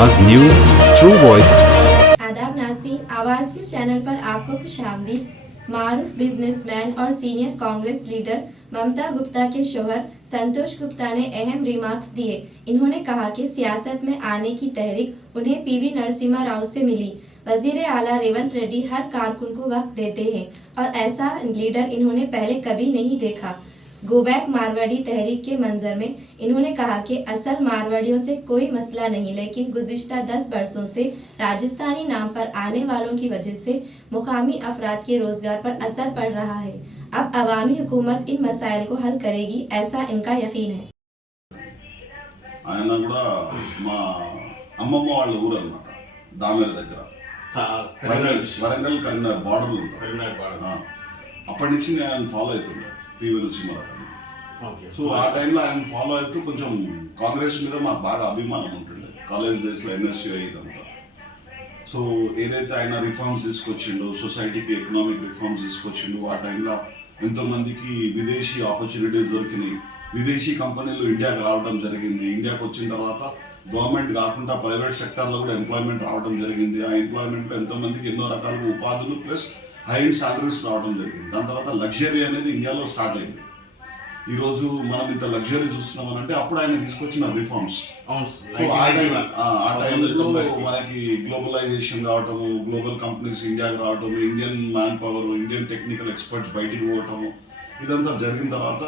आवाज news true voice. आदाब नाज़रीन, आवाज़ न्यूज चैनल पर आपको खुशामदीद। मारूफ बिजनेसमैन और सीनियर कांग्रेस लीडर ममता गुप्ता के शोहर संतोष गुप्ता ने अहम रिमार्क्स दिए। इन्होंने कहा कि सियासत में आने की तहरीक उन्हें पीवी नरसिम्हा राव से मिली। वजीर आला रेवंत रेड्डी हर कारकुन को वक्त देते हैं और ऐसा लीडर इन्होंने पहले कभी नहीं देखा। गो बैक मारवाड़ी तहरीक के मंजर में इन्होंने कहा कि असल मारवाड़ियों से कोई मसला नहीं, लेकिन गुज़िश्ता 10 बरसों से राजस्थानी नाम पर आने वालों की वजह से मुकामी अफराद के रोजगार पर असर पड़ रहा है। अब अवामी हुकूमत इन मसाइल को हल करेगी, ऐसा इनका यकीन है। ఆయన కూడా మా అమ్మమ్మ వాళ్ళ ఊరు అన్నమాట, దామెర దగ్గర వరంగల్ కరీంనగర్ బార్డర్లో ఉంటారు. అప్పటి నుంచి నేను ఆయన ఫాలో అవుతుండే పివి నరసింహారావు గారిని. సో ఆ టైంలో ఆయన ఫాలో అవుతూ కొంచెం కాంగ్రెస్ మీద మాకు బాగా అభిమానం ఉంటుండే, కాలేజ్ డేస్లో ఎన్ఎస్యూ ఇదంతా. సో ఏదైతే ఆయన రిఫార్మ్స్ తీసుకొచ్చిండో, సొసైటీకి ఎకనామిక్ రిఫార్మ్స్ తీసుకొచ్చిండో, ఆ టైంలో ఎంతో మందికి విదేశీ ఆపర్చునిటీస్ దొరికినాయి. విదేశీ కంపెనీలు ఇండియాకి రావడం జరిగింది. ఇండియాకి వచ్చిన తర్వాత గవర్నమెంట్ కాకుండా ప్రైవేట్ సెక్టర్లో కూడా ఎంప్లాయ్మెంట్ రావడం జరిగింది. ఆ ఎంప్లాయ్మెంట్లో ఎంతో మందికి ఎన్నో రకాలుగా ఉపాధులు ప్లస్ హై ఎండ్ సాలరీస్ రావడం జరిగింది. దాని తర్వాత లగ్జరీ అనేది ఇండియాలో స్టార్ట్ అయింది. ఈరోజు మనం ఇంత లగ్జరీ చూస్తున్నామనంటే అప్పుడు ఆయన తీసుకొచ్చిన రిఫార్మ్స్. సో ఆ టైంలో మనకి గ్లోబలైజేషన్ కావటము, గ్లోబల్ కంపెనీస్ ఇండియాకి రావటము, Indian man power, Indian technical experts బయటికి పోవటము, ఇదంతా జరిగిన తర్వాత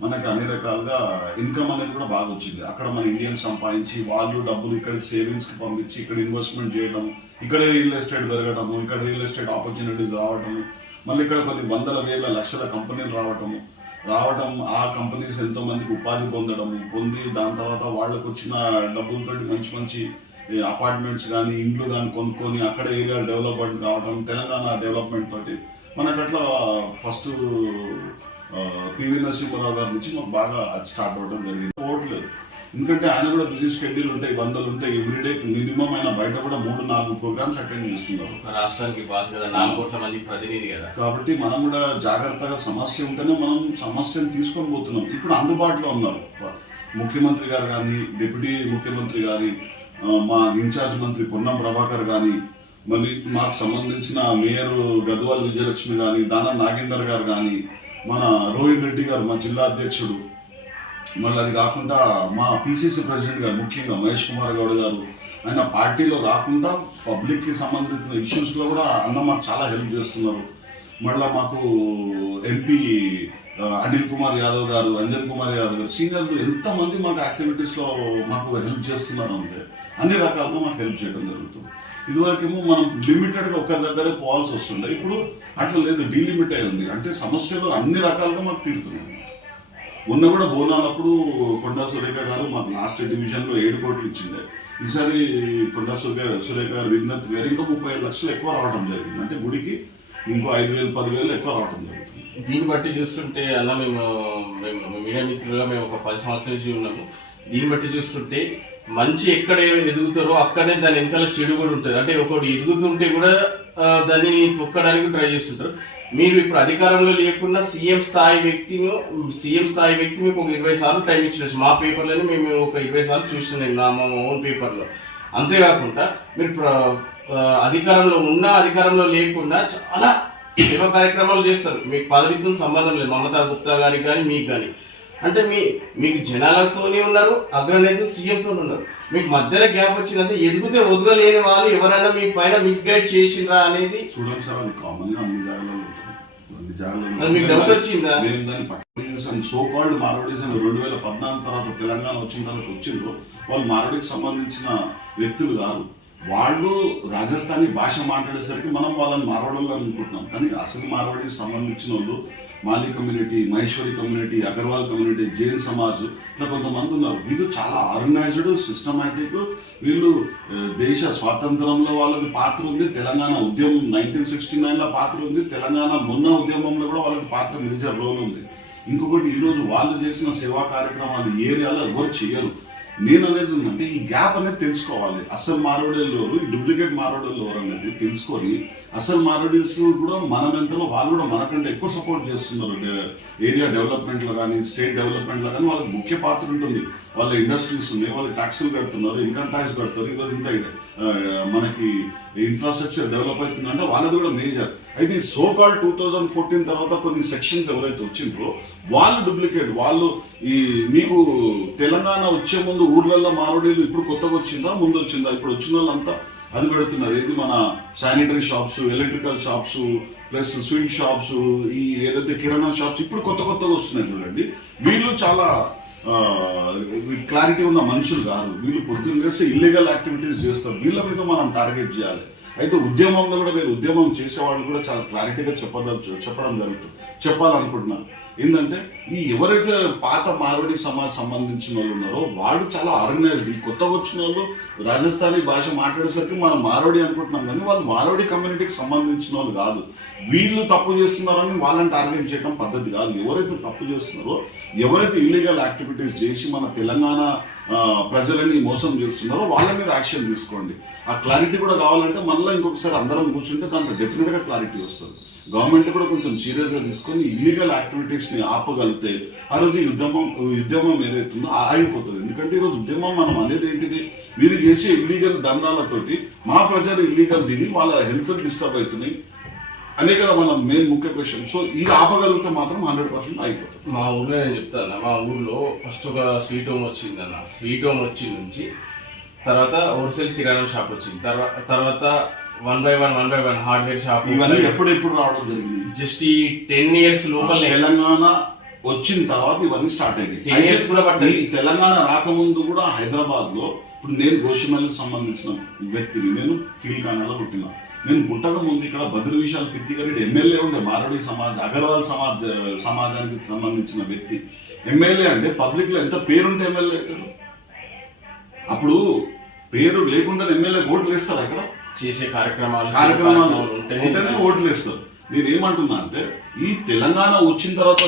మనకి అన్ని రకాలుగా ఇన్కమ్ అనేది కూడా బాగా వచ్చింది. అక్కడ మన ఇండియన్ సంపాదించి వాళ్ళు డబ్బులు ఇక్కడికి సేవింగ్స్కి పంపించి ఇక్కడ ఇన్వెస్ట్మెంట్ చేయడం, ఇక్కడే రియల్ ఎస్టేట్ పెరగటము, ఇక్కడ రియల్ ఎస్టేట్ ఆపర్చునిటీస్ రావటము, మళ్ళీ ఇక్కడ కొన్ని వందల వేల లక్షల కంపెనీలు రావటం, ఆ కంపెనీస్ ఎంతో మందికి ఉపాధి పొంది దాని తర్వాత వాళ్ళకు వచ్చిన డబ్బులతోటి మంచి మంచి అపార్ట్మెంట్స్ కానీ ఇండ్లు కానీ కొనుక్కొని అక్కడ ఏరియా డెవలప్మెంట్ కావటం, తెలంగాణ డెవలప్మెంట్ తోటి మనకు అట్లా ఫస్ట్ పివి నరసింహారావు గారి నుంచి మాకు బాగా స్టార్ట్ అవ్వడం జరిగింది. పోవట్లేదు, ఎందుకంటే ఆయన కూడా బిజీ షెడ్యూల్ ఉంటాయి, 100 ఉంటాయి. ఎవ్రీడే మినిమం ఆయన బయట కూడా 3-4 ప్రోగ్రామ్స్ అటెండ్ చేస్తున్నారు. రాష్ట్రానికి బాస్ కదా, 4 కోట్ల మంది ప్రతినిధి కదా. కాబట్టి మనం కూడా జాగ్రత్తగా సమస్య ఉంటేనే మనం సమస్యను తీసుకొని పోతున్నాం. ఇప్పుడు అందుబాటులో ఉన్నారు ముఖ్యమంత్రి గారు కానీ, డిప్యూటీ ముఖ్యమంత్రి గారి, మా ఇన్ఛార్జ్ మంత్రి పొన్నం ప్రభాకర్ కానీ, మళ్ళీ మాకు సంబంధించిన మేయర్ గద్వాల్ విజయలక్ష్మి కానీ, దానా నాగేందర్ గారు కానీ, మన రోహిత్ రెడ్డి గారు మా జిల్లా అధ్యక్షుడు, మళ్ళీ అది కాకుండా మా పిసిసి ప్రెసిడెంట్ గారు ముఖ్యంగా మహేష్ కుమార్ గౌడ్ గారు, ఆయన పార్టీలో కాకుండా పబ్లిక్కి సంబంధించిన ఇష్యూస్లో కూడా అన్న మాకు చాలా హెల్ప్ చేస్తున్నారు. మళ్ళీ మాకు ఎంపీ అనిల్ కుమార్ యాదవ్ గారు, అంజన్ కుమార్ యాదవ్ గారు, సీనియర్లు ఎంతమంది మాకు యాక్టివిటీస్లో మాకు హెల్ప్ చేస్తున్నారు అంటే అన్ని రకాలుగా మాకు హెల్ప్ చేయడం జరుగుతుంది. ఇదివరకేమో మనం లిమిటెడ్గా ఒకరి దగ్గరే పోవాల్సి వస్తుండే, ఇప్పుడు అట్లా లేదు, డీలిమిట్ అయి ఉంది. అంటే సమస్యలు అన్ని రకాలుగా మాకు తీరుతున్నాయి. మొన్న కూడా బోనాలప్పుడు కొండా సురేఖ గారు మాకు లాస్ట్ డివిజన్లో 7 కోట్లు ఇచ్చిండే. ఈసారి కొండా సురేఖ గారు విజ్ఞప్తి వేరు ఇంకా 35 లక్షలు ఎక్కువ రావడం జరిగింది. అంటే గుడికి ఇంకో 5,000-10,000 ఎక్కువ రావడం జరుగుతుంది. దీన్ని బట్టి చూస్తుంటే అలా మేము మీడియా మిత్రులుగా మేము ఒక 10 సంవత్సరాల నుంచి ఉన్నాము. దీన్ని బట్టి చూస్తుంటే మంచి ఎక్కడ ఎదుగుతారో అక్కడే దాని వెనకాల చెడు కూడా ఉంటుంది. అంటే ఒకటి ఎదుగుతుంటే కూడా దాన్ని తొక్కడానికి ట్రై చేస్తుంటారు. మీరు ఇప్పుడు అధికారంలో లేకుండా సీఎం స్థాయి వ్యక్తి మీకు ఒక 20 సార్లు టైం ఇచ్చినచ్చు. మా పేపర్లోనే మేము ఒక 20 సార్లు చూస్తున్నాం, మా ఓన్ పేపర్లో. అంతేకాకుండా మీరు అధికారంలో ఉన్నా అధికారంలో లేకుండా చాలా సేవా కార్యక్రమాలు చేస్తారు. మీకు పదవితో సంబంధం లేదు, మమతా గుప్తా గారికి కానీ మీకు కానీ. అంటే మీకు జనాలతోనే ఉన్నారు, అగ్రనేతలు సీఎంతో ఉన్నారు. మీకు మధ్యలో గ్యాప్ వచ్చిందంటే ఎదిగితే వదలలేని వాళ్ళు ఎవరైనా మీ పైన మిస్గైడ్ చేసిండ్రా అనేది చూడండి సార్. అది కామన్ గా అన్ని జాగాలలో మీకు డౌట్ వచ్చిందా? మేము దాన్ని పట్టిన సో కాల్డ్ మార్వాడీస్ 2014 తర్వాత తెలంగాణ వచ్చిన తర్వాత వచ్చిండ్రు. వాళ్ళు మార్వాడికి సంబంధించిన వ్యక్తులు కాదు. వాళ్ళు రాజస్థానీ భాష మాట్లాడేసరికి మనం వాళ్ళని మార్వాడోళ్ళు అనుకుంటున్నాం, కానీ అసలు మార్వాడికి సంబంధించిన వాళ్ళు Mali community, Maheshwari community, Agarwal community, Jain Samaj, ఇట్లా కొంతమంది ఉన్నారు. వీళ్ళు చాలా ఆర్గనైజ్డ్, సిస్టమాటిక్. వీళ్ళు దేశ స్వాతంత్రంలో వాళ్ళది పాత్ర ఉంది, తెలంగాణ ఉద్యమం 1969లో పాత్ర ఉంది, తెలంగాణ మొన్న ఉద్యమంలో కూడా వాళ్ళకి పాత్ర మేజర్ రోల్ ఉంది. ఇంకొకటి, ఈరోజు వాళ్ళు చేసిన సేవా కార్యక్రమాలు ఏరియాలో ఎవరు చేయరు. నేను అనేది ఉందంటే ఈ గ్యాప్ అనేది తెలుసుకోవాలి. అసలు మారోడీలు ఎవరు, ఈ డూప్లికేట్ మారోడీలు ఎవరు అనేది తెలుసుకొని అసలు మారోడీస్ కూడా మనం ఎంతలో వాళ్ళు కూడా మనకంటే ఎక్కువ సపోర్ట్ చేస్తున్నారు. ఏరియా డెవలప్మెంట్లో కానీ స్టేట్ డెవలప్మెంట్లో కానీ వాళ్ళకి ముఖ్య పాత్ర ఉంటుంది. వాళ్ళ ఇండస్ట్రీస్ ఉన్నాయి, వాళ్ళకి ట్యాక్సులు కడుతున్నారు, ఇన్కమ్ ట్యాక్స్ కడతారు, ఈరోజు ఇంత మనకి ఇన్ఫ్రాస్ట్రక్చర్ డెవలప్ అవుతుంది అంటే వాళ్ళది కూడా మేజర్. అయితే ఈ సో కాల్ 2014 తర్వాత కొన్ని సెక్షన్స్ ఎవరైతే వచ్చిండ్రో వాళ్ళు డూప్లికేట్, వాళ్ళు ఈ మీకు తెలంగాణ వచ్చే ముందు ఊర్లలో మారోడీలు ఇప్పుడు కొత్తగా వచ్చిందా ముందు వచ్చిందా, ఇప్పుడు వచ్చిన వాళ్ళంతా అది పెడుతున్నారు. ఏది మన sanitary shops, electrical shops, plus sweet shops, ఈ ఏదైతే కిరాణా షాప్స్ ఇప్పుడు కొత్తగా వస్తున్నాయి చూడండి. వీళ్ళు చాలా క్లారిటీ ఉన్న మనుషులు కాదు, వీళ్ళు పొద్దున్న చేస్తే ఇల్లీగల్ యాక్టివిటీస్ చేస్తారు, వీళ్ళ మీద మనం టార్గెట్ చేయాలి. అయితే ఉద్యమంలో కూడా మీరు ఉద్యమం చేసేవాళ్ళు కూడా చాలా క్లారిటీగా చెప్పడం జరుగుతుంది, చెప్పాలనుకుంటున్నాను. ఏంటంటే ఈ ఎవరైతే పాత మార్వాడి సమాజ్ సంబంధించిన వాళ్ళు ఉన్నారో వాళ్ళు చాలా ఆర్గనైజ్డ్. ఈ కొత్తగా వచ్చిన వాళ్ళు రాజస్థానీ భాష మాట్లాడేసరికి మనం మార్వాడి అనుకుంటున్నాం, కానీ వాళ్ళు మార్వాడి కమ్యూనిటీకి సంబంధించిన వాళ్ళు కాదు. వీళ్ళు తప్పు చేస్తున్నారని వాళ్ళని టార్గెట్ చేయడం పద్ధతి కాదు. ఎవరైతే తప్పు చేస్తున్నారో, ఎవరైతే ఇల్లీగల్ యాక్టివిటీస్ చేసి మన తెలంగాణ ప్రజలని మోసం చేస్తున్నారో వాళ్ళ మీద యాక్షన్ తీసుకోండి. ఆ క్లారిటీ కూడా కావాలంటే మళ్ళీ ఇంకొకసారి అందరం కూర్చుంటే దాంట్లో డెఫినెట్ గా క్లారిటీ వస్తుంది. గవర్నమెంట్ కూడా కొంచెం సీరియస్ గా తీసుకొని ఇల్లీగల్ యాక్టివిటీస్ ని ఆపగలిగితే ఆ రోజు ఉద్యమం ఏదైతుందో ఆగిపోతుంది. ఎందుకంటే ఈ రోజు ఉద్యమం మనం అనేది ఏంటిది, మీరు చేసే ఇల్లీగల్ దందాలతోటి మా ప్రజలు ఇల్లీగల్ తిని వాళ్ళ హెల్త్ డిస్టర్బ్ అవుతున్నాయి అనే కదా మన మెయిన్ ముఖ్య క్వశ్చన్. సో ఇది ఆపగలిగితే మాత్రం 100% అయిపోతుంది. మా ఊర్లో నేను చెప్తాను, మా ఊర్లో ఫస్ట్ ఒక స్వీట్ హోమ్ వచ్చిందన్న. స్వీట్ హోమ్ వచ్చి నుంచి తర్వాత హోల్సేల్ కిరాణా షాప్ వచ్చింది, తర్వాత 1 by 1 హార్డ్వేర్ షాప్. ఇవన్నీ ఎప్పుడు రావడం జరిగింది? జస్ట్ ఈ 10 years లోపల తెలంగాణ వచ్చిన తర్వాత ఇవన్నీ స్టార్ట్ అయ్యాయి. 10 years కూడా పట్టింది. ఈ తెలంగాణ రాకముందు కూడా హైదరాబాద్ లో, ఇప్పుడు నేను గోషిమల్లికి సంబంధించిన వ్యక్తిని, నేను ఫీల్ఖానాలో పుట్టినా. నేను పుట్టక ముందు ఇక్కడ బద్రి విశాల్ పిత్తిగారెడ్డి ఎమ్మెల్యే ఉండే, మారోడి సమాజ్ అగర్వాల్ సమాజానికి సంబంధించిన వ్యక్తి ఎమ్మెల్యే. అంటే పబ్లిక్ లో ఎంత పేరుంటే ఎమ్మెల్యే అవుతాడు? అప్పుడు పేరు లేకుండా ఎమ్మెల్యే ఓట్లు వేస్తారు, అక్కడ చేసే కార్యక్రమాలు ఉంటేనే ఓట్లు వేస్తారు. నేనేమంటున్నా అంటే ఈ తెలంగాణ వచ్చిన తర్వాత